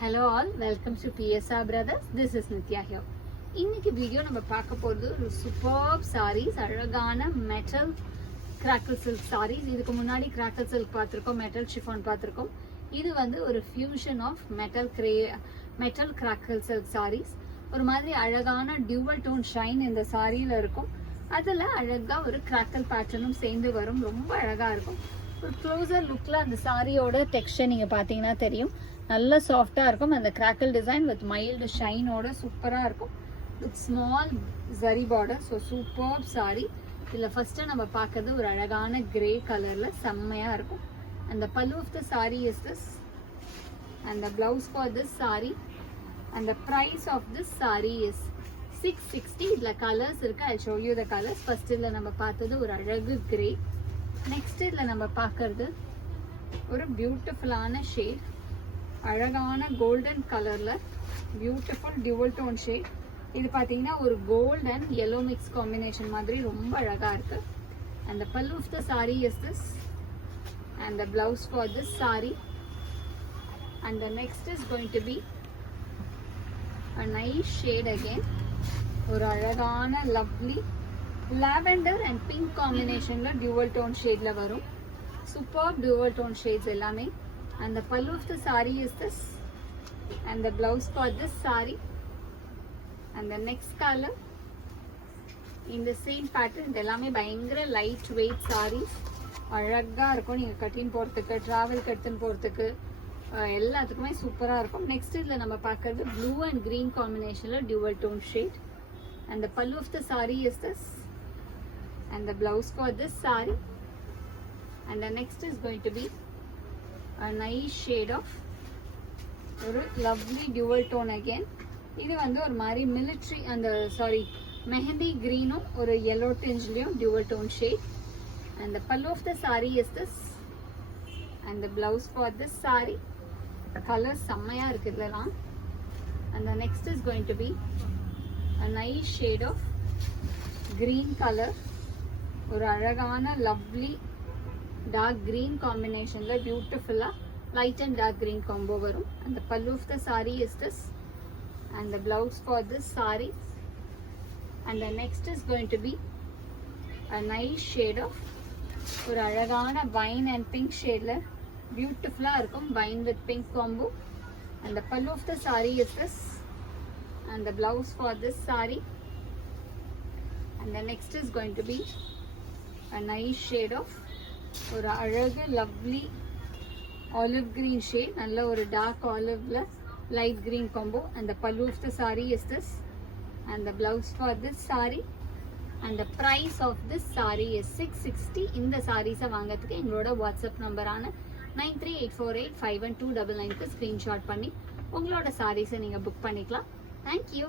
Hello all, welcome to PSR Brothers. This is Nitya here. இன்னைக்கு video நம்ம பார்க்க போகிறது ஒரு சூப்பர்ப் சாரீஸ், அழகான மெட்டல் கிராக்கிள் சில்க் சாரீஸ். இதுக்கு முன்னாடி கிராக்கிள் சில்க் பார்த்துருக்கோம், மெட்டல் ஷிஃபான் பார்த்துருக்கோம். இது வந்து ஒரு fusion of metal crackle silk saris. ஒரு மாதிரி அழகான டியூவல் டோன் ஷைன் இந்த சாரியில் இருக்கும். அதில் அழகாக ஒரு கிராக்கிள் பேட்டர்னும் சேர்ந்து வரும். ரொம்ப அழகாக இருக்கும். ஒரு க்ளோசர் லுக்கில் அந்த சாரியோட டெக்ஸ்டர் நீங்கள் பார்த்தீங்கன்னா தெரியும். நல்ல சாஃப்டாக இருக்கும். அந்த கிராக்கிள் டிசைன் வித் மைல்டு ஷைனோட சூப்பராக இருக்கும். With small zari border. So super sorry. இதில் ஃபஸ்ட்டு நம்ம பார்க்கறது ஒரு அழகான கிரே கலரில் செம்மையாக இருக்கும். அந்த pallu of the sari is this and the blouse for this saree and the price of this saree is 660. இதுல கலர்ஸ் இருக்கு. I'll show you the colors. First இதுல நம்ம பார்த்தது ஒரு அழகு கிரே. நெக்ஸ்ட் இதுல நம்ம பார்க்கறது ஒரு பியூட்டிஃபுல்லான ஷேட், அழகான கோல்டன் கலர்ல பியூட்டிஃபுல் டியூவல் டோன் ஷேட். இது பார்த்தீங்கன்னா ஒரு gold and yellow mix combination மாதிரி ரொம்ப அழகா இருக்கு. and the pallu of the saree is this and the blouse for this saree. And the next is going to be a nice shade again. ஒரு அழகான lovely lavender and pink combination ல dual tone shade ல வரும். Superb dual tone shades எல்லாமே. And the pallu of the saree is this and the blouse for this saree. And the next color in the same pattern. இது எல்லாமே பயங்கர light weight sarees. அழகா இருக்கும். நீங்க கட்டின் போறதுக்கு, டிராவல் கட்டின் போறதுக்கு எல்லாத்துக்குமே சூப்பராக இருக்கும். நெக்ஸ்ட் இதில் நம்ம பார்க்கறது ப்ளூ அண்ட் க்ரீன் காம்பினேஷனில் dual tone shade. And the pallu of the sari is this and the blouse for this sari. And the next is going to be a nice shade of ஒரு லவ்லி டியூவல் டோன் அகேன். இது வந்து ஒரு மாதிரி military mehndi க்ரீனும் ஒரு yellow டிஞ்ச்லேயும் dual tone shade. And the pallu of the sari is this and the blouse for this saree. Colors செம்மையா இருக்கு இதெல்லாம். and the next is going to be a nice shade of green color. ஒரு அழகான lovely dark green combinationல beautiful-ஆ light and dark green combo வரும். and the pallu of the saree is this and the blouse for this saree. and the next is going to be a nice shade of ஒரு அழகான wine and pink ஷேட்ல பியூட்டிஃபுல்லா இருக்கும். wine with pink combo. and the pallu of the saree is this and the blouse for this saree. and the next is going to be a nice shade of ஒரு அழகு lovely olive green shade. நல்ல ஒரு dark oliveல light green combo. and the pallu of the saree is this and the blouse for this saree. and the price of this saree is 660. இந்த சாரீஸை வாங்கிறதுக்கு எங்களோட WhatsApp நம்பரான 9384851299க்கு screenshot பண்ணி உங்களோட சாரீஸை நீங்கள் book பண்ணிக்கலாம். Thank you.